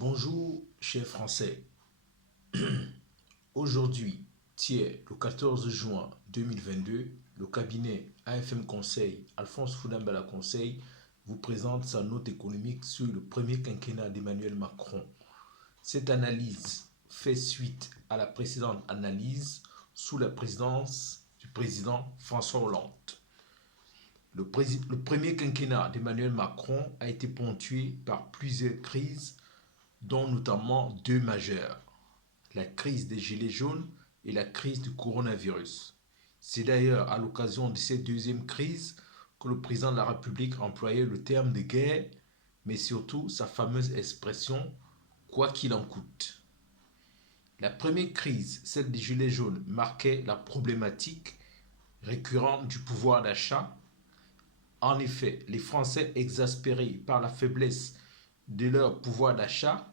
Bonjour, chers Français. Aujourd'hui, le 14 juin 2022, le cabinet AFM Conseil, Alphonse Foudambala Conseil, vous présente sa note économique sur le premier quinquennat d'Emmanuel Macron. Cette analyse fait suite à la précédente analyse sous la présidence du président François Hollande. Le premier quinquennat d'Emmanuel Macron a été ponctué par plusieurs crises, dont notamment deux majeures, la crise des Gilets jaunes et la crise du coronavirus. C'est d'ailleurs à l'occasion de cette deuxième crise que le président de la République employait le terme de guerre, mais surtout sa fameuse expression « quoi qu'il en coûte ». La première crise, celle des Gilets jaunes, marquait la problématique récurrente du pouvoir d'achat. En effet, les Français exaspérés par la faiblesse de leur pouvoir d'achat,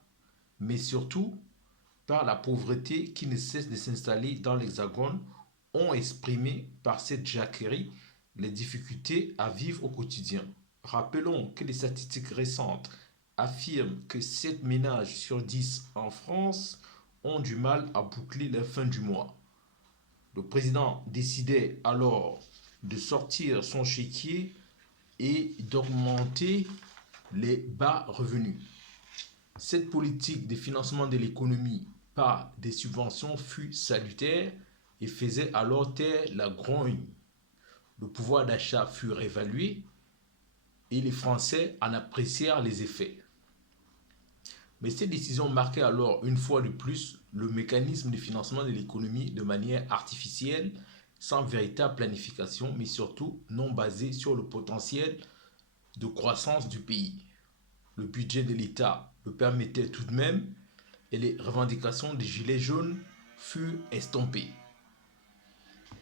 mais surtout par la pauvreté qui ne cesse de s'installer dans l'Hexagone, ont exprimé par cette jacquerie les difficultés à vivre au quotidien. Rappelons que les statistiques récentes affirment que 7 ménages sur 10 en France ont du mal à boucler la fin du mois. Le président décidait alors de sortir son chéquier et d'augmenter les bas revenus. Cette politique de financement de l'économie par des subventions fut salutaire et faisait alors taire la grogne. Le pouvoir d'achat fut réévalué et les Français en apprécièrent les effets. Mais cette décision marquait alors une fois de plus le mécanisme de financement de l'économie de manière artificielle, sans véritable planification, mais surtout non basée sur le potentiel de croissance du pays. Le budget de l'État le permettait tout de même et les revendications des Gilets jaunes furent estompées.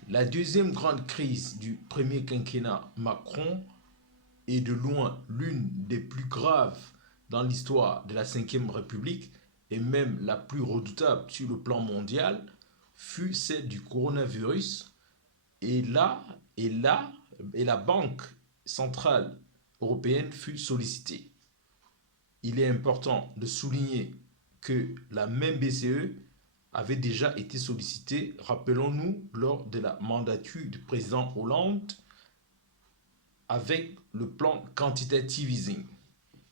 La deuxième grande crise du premier quinquennat Macron est de loin l'une des plus graves dans l'histoire de la Ve République et même la plus redoutable sur le plan mondial, fut celle du coronavirus. Et la Banque centrale européenne fut sollicitée. Il est important de souligner que la même BCE avait déjà été sollicitée, rappelons-nous, lors de la mandature du président Hollande, avec le plan quantitative easing,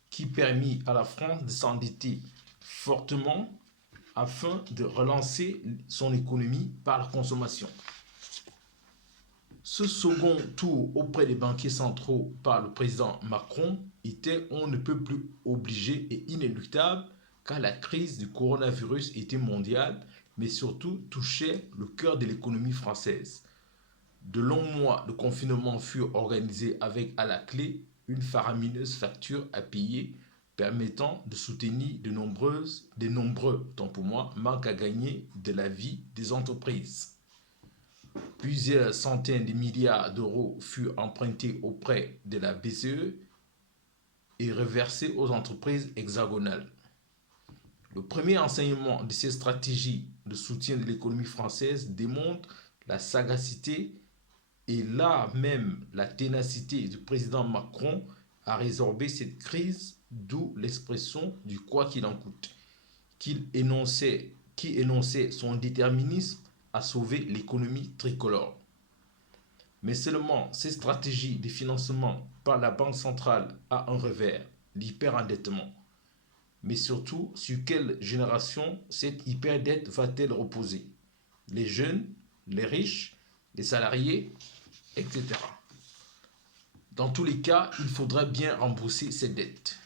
qui permit à la France de s'endetter fortement afin de relancer son économie par la consommation. Ce second tour auprès des banquiers centraux par le président Macron était on ne peut plus obligé et inéluctable car la crise du coronavirus était mondiale mais surtout touchait le cœur de l'économie française. De longs mois de confinement furent organisés avec à la clé une faramineuse facture à payer permettant de soutenir de nombreux manques à gagner de la vie des entreprises. Plusieurs centaines de milliards d'euros furent empruntés auprès de la BCE et reversés aux entreprises hexagonales. Le premier enseignement de ces stratégies de soutien de l'économie française démontre la sagacité et là même la ténacité du président Macron à résorber cette crise, d'où l'expression du quoi qu'il en coûte, qui énonçait son déterminisme à sauver l'économie tricolore. Mais seulement ces stratégies de financement par la Banque centrale a un revers, l'hyperendettement. Mais surtout, sur quelle génération cette hyperdette va-t-elle reposer? Les jeunes, les riches, les salariés, etc. Dans tous les cas, il faudra bien rembourser ces dettes.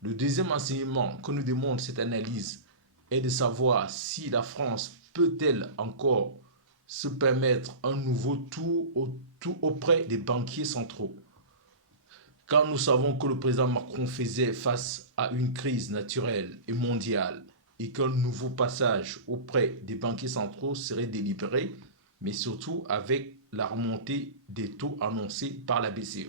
Le deuxième enseignement que nous démontre cette analyse est de savoir si la France peut-elle encore se permettre un nouveau tour auprès des banquiers centraux. Quand nous savons que le président Macron faisait face à une crise naturelle et mondiale et qu'un nouveau passage auprès des banquiers centraux serait délibéré, mais surtout avec la remontée des taux annoncés par la BCE.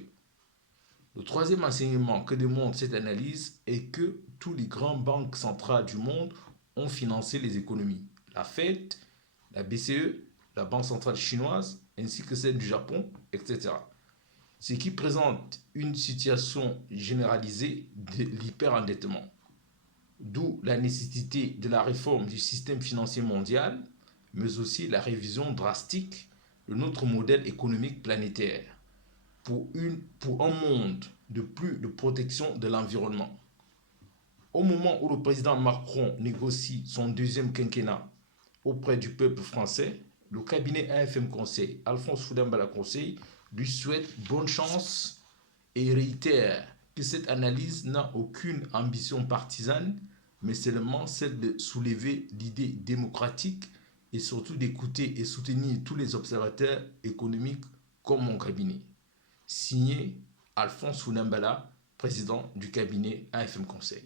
Le troisième enseignement que démontre cette analyse est que tous les grandes banques centrales du monde ont financé les économies. La Fed, la BCE, la Banque centrale chinoise, ainsi que celle du Japon, etc. Ce qui présente une situation généralisée de l'hyperendettement. d'où la nécessité de la réforme du système financier mondial, mais aussi la révision drastique de notre modèle économique planétaire pour un monde de plus de protection de l'environnement. Au moment où le président Macron négocie son deuxième quinquennat auprès du peuple français, le cabinet AFM Conseil, Alphonse Foudambala Conseil, lui souhaite bonne chance et réitère que cette analyse n'a aucune ambition partisane, mais seulement celle de soulever l'idée démocratique et surtout d'écouter et soutenir tous les observateurs économiques comme mon cabinet. Signé Alphonse Foudambala, président du cabinet AFM Conseil.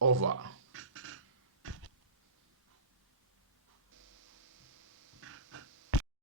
Au revoir.